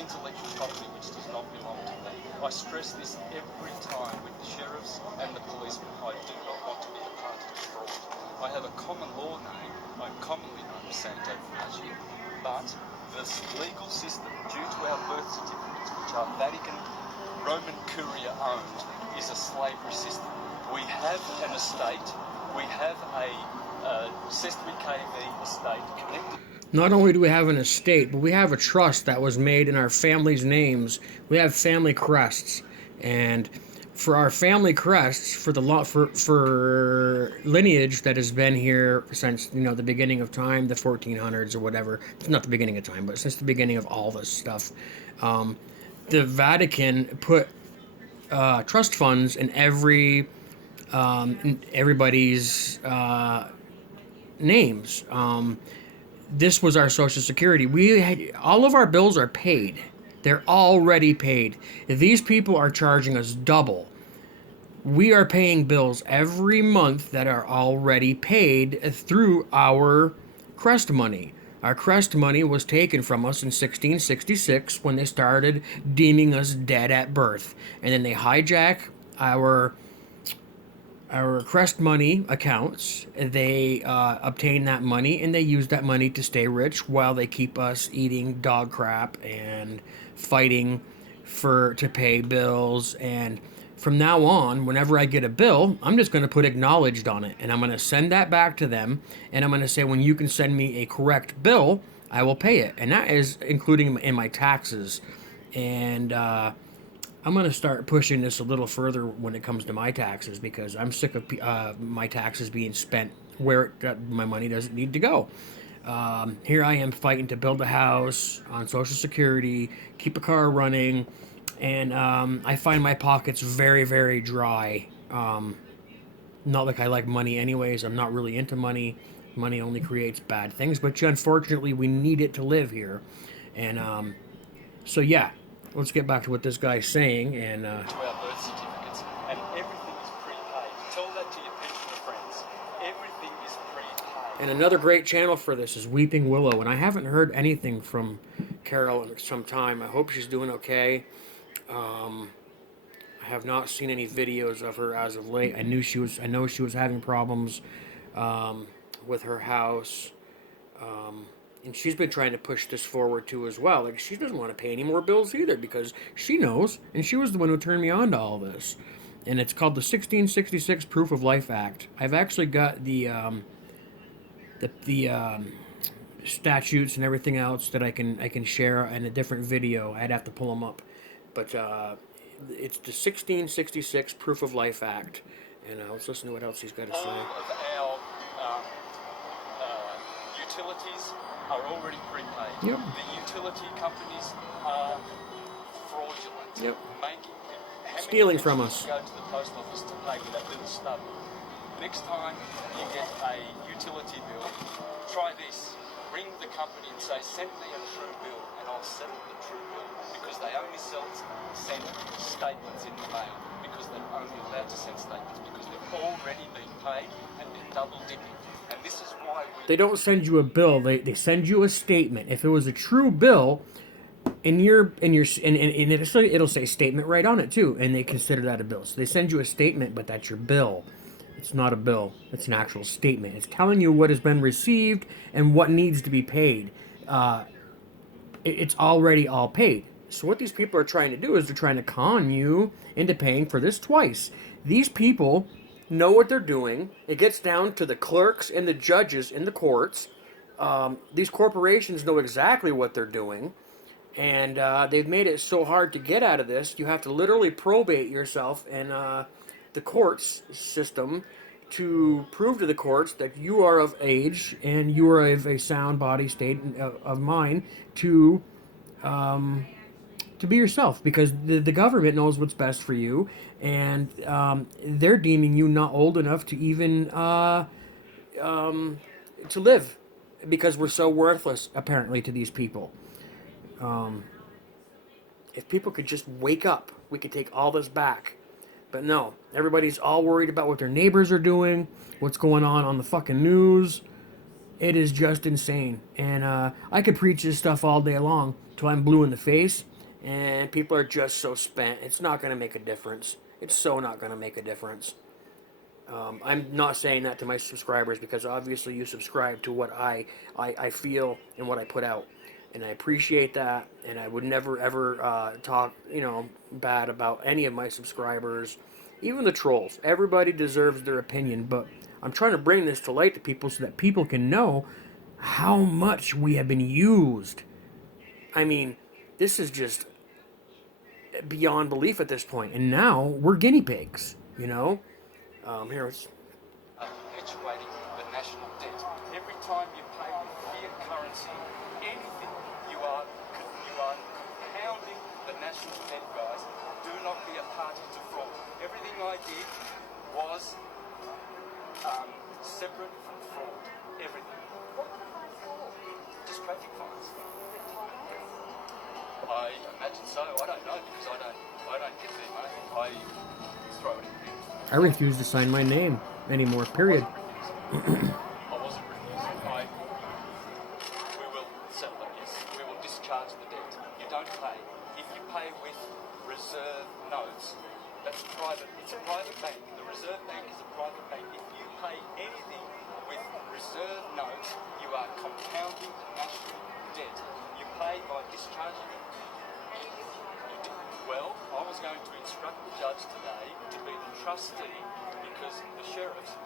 intellectual property which does not belong to me. I stress this every time with the sheriffs and the policemen. I do not want to be a party to fraud. I have a common law name. I'm commonly known as Santo Funaci, but this legal system, due to our birth certificates, which are Vatican Roman Curia owned, is a slavery system. We have an estate. We have a Sesame KV estate connected. Not only do we have an estate, but we have a trust that was made in our family's names. We have family crests, and for our family crests, for the for lineage that has been here since the beginning of time, the 1400s or whatever. It's not the beginning of time, but since the beginning of all this stuff, the Vatican put trust funds in everybody's names. This was our Social Security. All of our bills are paid. They're already paid. These people are charging us double. We are paying bills every month that are already paid through our crest money. Our crest money was taken from us in 1666 when they started deeming us dead at birth. And then they hijack our crest money accounts. They obtain that money and they use that money to stay rich while they keep us eating dog crap and fighting to pay bills. And from now on, whenever I get a bill, I'm just going to put acknowledged on it, and I'm going to send that back to them, and I'm going to say, when you can send me a correct bill, I will pay it. And that is including in my taxes. And I'm going to start pushing this a little further when it comes to my taxes, because I'm sick of my taxes being spent where my money doesn't need to go. Here I am fighting to build a house on Social Security, keep a car running, and I find my pockets very, very dry. Not like I like money anyways. I'm not really into money. Money only creates bad things, but unfortunately we need it to live here. And so yeah, let's get back to what this guy's saying. And to our birth certificates, and everything is prepaid. Tell that to your pensioner friends. Everything is prepaid. And another great channel for this is Weeping Willow, and I haven't heard anything from Carol in some time. I hope she's doing okay. I have not seen any videos of her as of late. I know she was having problems with her house. And she's been trying to push this forward too as well. Like, she doesn't want to pay any more bills either, because she knows, and she was the one who turned me on to all this. And it's called the 1666 Proof of Life Act. I've actually got the statutes and everything else that I can share in a different video. I'd have to pull them up, but it's the 1666 Proof of Life Act. And let's listen to what else he's got to say. All of our utilities are already prepaid. Yep. The utility companies are fraudulent. Yep. Stealing from us. Go to the post office to pay with that little stub. Next time you get a utility bill, try this. Ring the company and say, send me a true bill, and I'll settle the true bill, because they only send statements in the mail, because they're only allowed to send statements, because they've already been paid and they're double dipping. And this is why they don't send you a bill. They send you a statement. If it was a true bill, it'll say statement right on it too, and they consider that a bill. So they send you a statement, but that's your bill. It's not a bill. It's an actual statement. It's telling you what has been received and what needs to be paid. It's already all paid. So what these people are trying to do is they're trying to con you into paying for this twice. These people know what they're doing. It gets down to the clerks and the judges in the courts. These corporations know exactly what they're doing. And they've made it so hard to get out of this. You have to literally probate yourself in the courts system to prove to the courts that you are of age and you are of a sound body state of mind to be yourself, because the government knows what's best for you, and they're deeming you not old enough to even to live, because we're so worthless apparently to these people. If people could just wake up, we could take all this back. But no, everybody's all worried about what their neighbors are doing, what's going on the fucking news. It is just insane. And I could preach this stuff all day long till I'm blue in the face. and people are just so spent. It's not going to make a difference. It's so not going to make a difference. I'm not saying that to my subscribers because obviously you subscribe to what I feel and what I put out. And I appreciate that. And I would never ever talk, bad about any of my subscribers, even the trolls. Everybody deserves their opinion, but I'm trying to bring this to light to people so that people can know how much we have been used. I mean, this is just beyond belief at this point. And now we're guinea pigs, Here it's perpetuating the national debt. Every time you pay with fiat currency, anything, you are compounding the national debt, guys. Do not be a party to fraud. Everything I did was separate from fraud. Everything. Just traffic fines. I imagine so. I don't know because I don't get their money. I throw it in there. I refuse to sign my name anymore, period. I wasn't refusing. We will settle it, yes. We will discharge the debt. You don't pay. If you pay with reserve notes, that's private. It's a private bank. The Reserve Bank is a private bank. If you pay anything with reserve notes, you are compounding the national debt. You pay by discharging it. Well, I was going to instruct the judge today to be the trustee because the sheriffs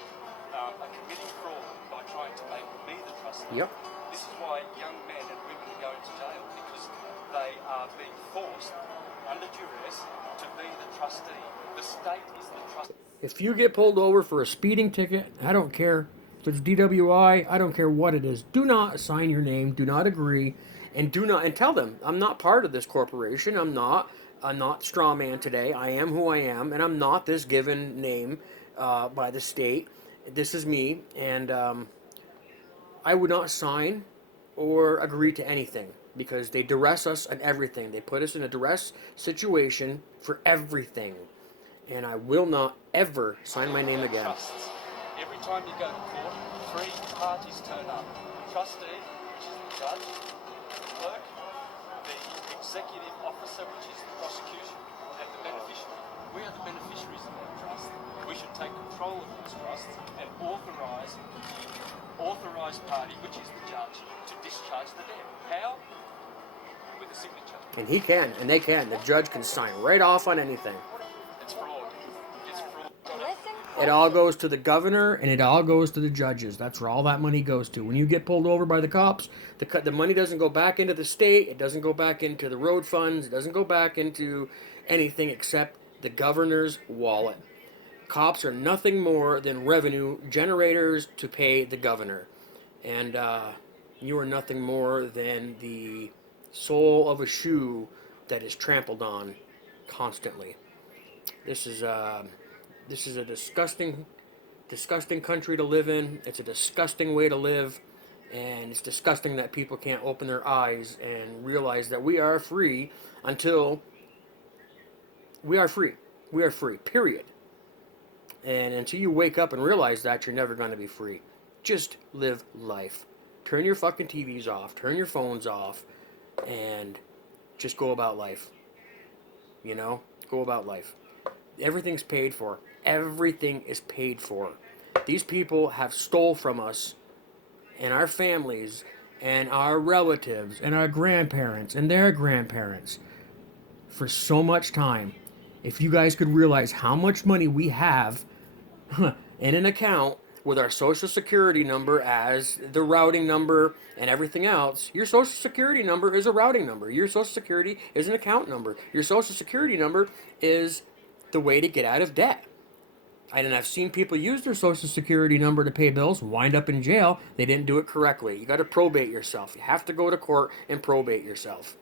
are committing fraud by trying to make me the trustee. Yep. This is why young men and women are going to jail because they are being forced under duress to be the trustee. The state is the trustee. If you get pulled over for a speeding ticket, I don't care if it's DWI, I don't care what it is. Do not sign your name, do not agree, and tell them I'm not part of this corporation. I'm not straw man today. I am who I am, and I'm not this given name by the state. This is me, and I would not sign or agree to anything because they duress us on everything. They put us in a duress situation for everything, and I will not ever sign my name again. Trusts. Every time you go to court, 3 parties turn up. The trustee, which is the judge, the clerk, the executive officer, which is the prosecution, and the beneficiary. We are the beneficiaries of that trust. We should take control of those trusts and authorise the authorised party, which is the judge, to discharge the debt. How? With a signature. And he can, and they can. The judge can sign right off on anything. It's fraud. It's fraud. It all goes to the governor, and it all goes to the judges. That's where all that money goes to. When you get pulled over by the cops, the money doesn't go back into the state. It doesn't go back into the road funds. It doesn't go back into anything except the governor's wallet. Cops are nothing more than revenue generators to pay the governor. And you are nothing more than the sole of a shoe that is trampled on constantly. This is a disgusting country to live in. It's a disgusting way to live, and it's disgusting that people can't open their eyes and realize that we are free until we are free. We are free, period. And until you wake up and realize that, you're never going to be free. Just live life. Turn your fucking TVs off, turn your phones off, and just go about life. Go about life. Everything's paid for. Everything is paid for. These people have stole from us and our families and our relatives and our grandparents and their grandparents for so much time. If you guys could realize how much money we have in an account with our social security number as the routing number and everything else, your social security number is a routing number. Your social security is an account number. Your social security number is the way to get out of debt. And I've seen people use their social security number to pay bills, wind up in jail. They didn't do it correctly. You got to probate yourself. You have to go to court and probate yourself.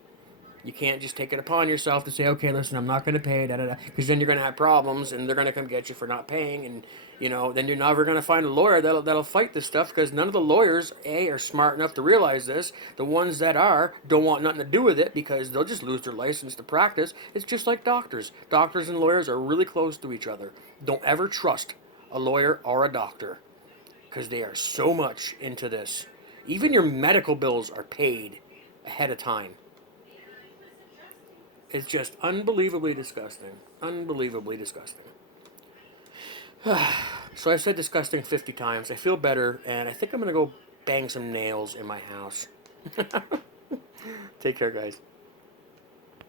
You can't just take it upon yourself to say, okay, listen, I'm not going to pay, because then you're going to have problems, and they're going to come get you for not paying, and then you're never going to find a lawyer that'll fight this stuff, because none of the lawyers, are smart enough to realize this. The ones that are don't want nothing to do with it, because they'll just lose their license to practice. It's just like doctors. Doctors and lawyers are really close to each other. Don't ever trust a lawyer or a doctor, because they are so much into this. Even your medical bills are paid ahead of time. It's just unbelievably disgusting. Unbelievably disgusting. So I've said disgusting 50 times. I feel better, and I think I'm going to go bang some nails in my house. Take care, guys.